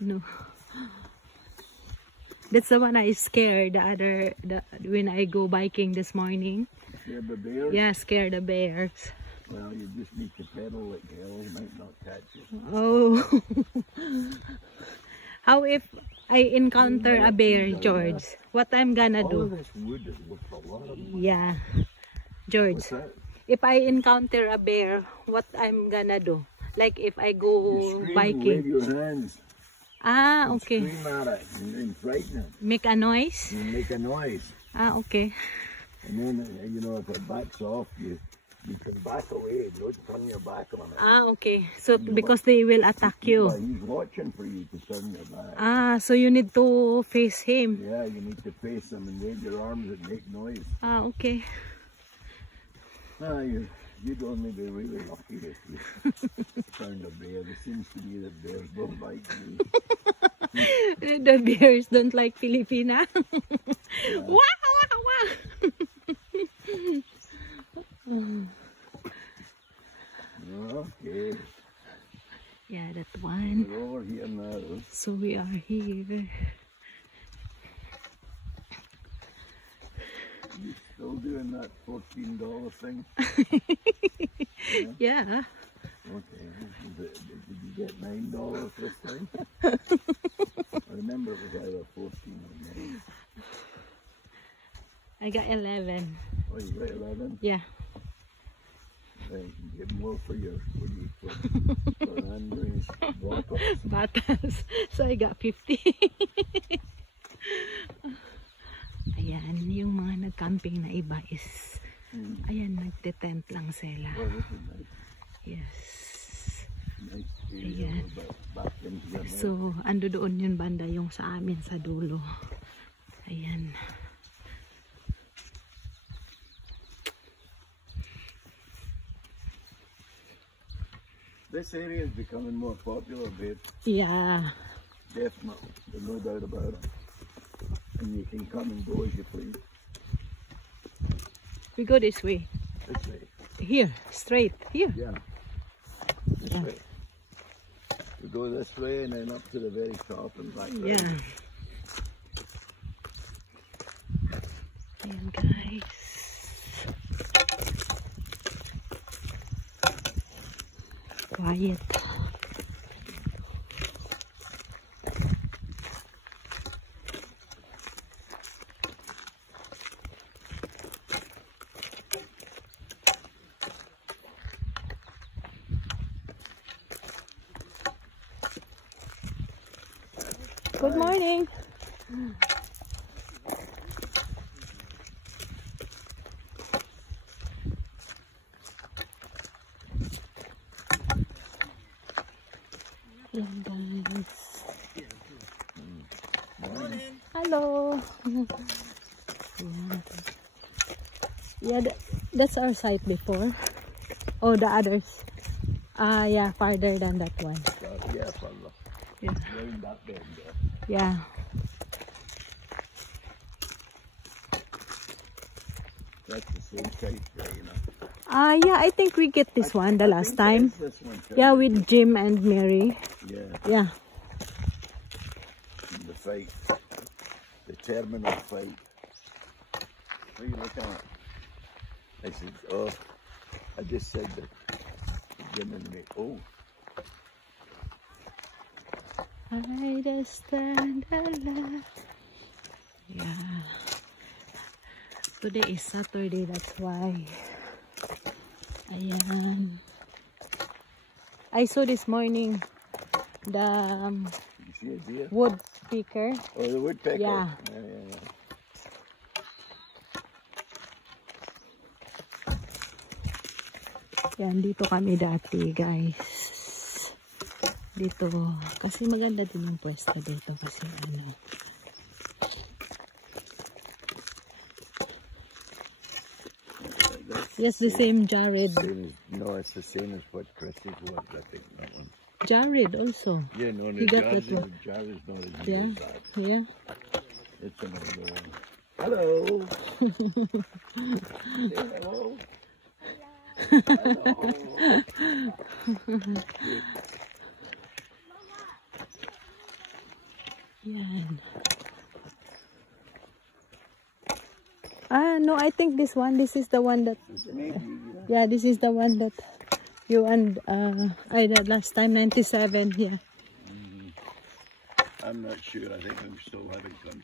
No. That's the one I scared when I go biking this morning. Scared the bears? Yeah, scare the bears. Well, you just need to pedal like hell, you might not catch it. Oh. How if I encounter a bear, George? What I'm gonna All do? of this wood is worth a lot of money. Yeah. George, What's that? if I encounter a bear, what I'm gonna do? Like if I go You scream, biking. wave your hands. Ah, And okay. scream at it and frighten it. Make a noise? You make a noise. Ah, okay. And then, you know, if it backs off, you can back away. Don't turn your back on it. Ah, okay. So because they will attack you. Yeah, he's watching for you to turn your back. Ah, so you need to face him. Yeah, you need to face him and wave your arms and make noise. Ah, okay. Ah, you'd only be really lucky if you found a bear. It seems to be that bears don't like you. The bears don't like Filipina. Yeah. Wow, wow, wow. Okay, Yeah, that one. we're over here now. So we are here. You still doing that $14 thing? Yeah. Okay. Did you get $9 this time? I remember it was either 14 or 9. I got 11. Oh, you got 11? Yeah. Right, give more for your, for Andre's bottles. Batas. So I got 50. Ayan, yung mga nag-camping na iba is, ayan, nagte-tent lang sila. Oh, this is nice. Yes. Nice area. Ayan. Back into the night. So, ando doon yun banda yung sa amin sa dulo. Ayan. This area is becoming more popular, babe. Yeah. Definitely. There's no doubt about it. And you can come and go as you please. We go this way. This way. Here, straight. Here. Yeah. This Yeah. way. We go this way and then up to the very top and back there. Yeah. Ayan guys. Quiet. Good morning. Ayan guys. Hello. Ayan. Yeah, that's our site before. Oh, the others. Ah, yeah, farther than that one. Yeah, fella. Yeah. Round that bend there. Yeah. That's the same type there, you know. Yeah, I think we get this one the last time. This one, too. Yeah, with Jim and Mary. Yeah, Yeah. in the fight. The terminal fight. What are you looking at? I said, oh, I just said that. Jim and me. Oh, I just stand alive. Yeah. Today is Saturday, that's why. Ayan. I saw this morning the you see a deer? wood picker. Oh, the woodpecker. Yeah. Yeah. Yan, dito kami dati, guys. Dito. Kasi maganda din yung pwesto dito. Kasi ano. Yes, the same Jared. Same as, no, it's the same as what Chris's was, I think, that one. Jared also. Yeah, no, He got that one. Jar's not as Yeah. good as that. Yeah. It's another one. Hello. Say hello. Hello. Yan. Ah, no, I think this is the one that, Maybe, yeah, this is the one that you and I did last time, 97, yeah. I'm not sure. I think I'm still having some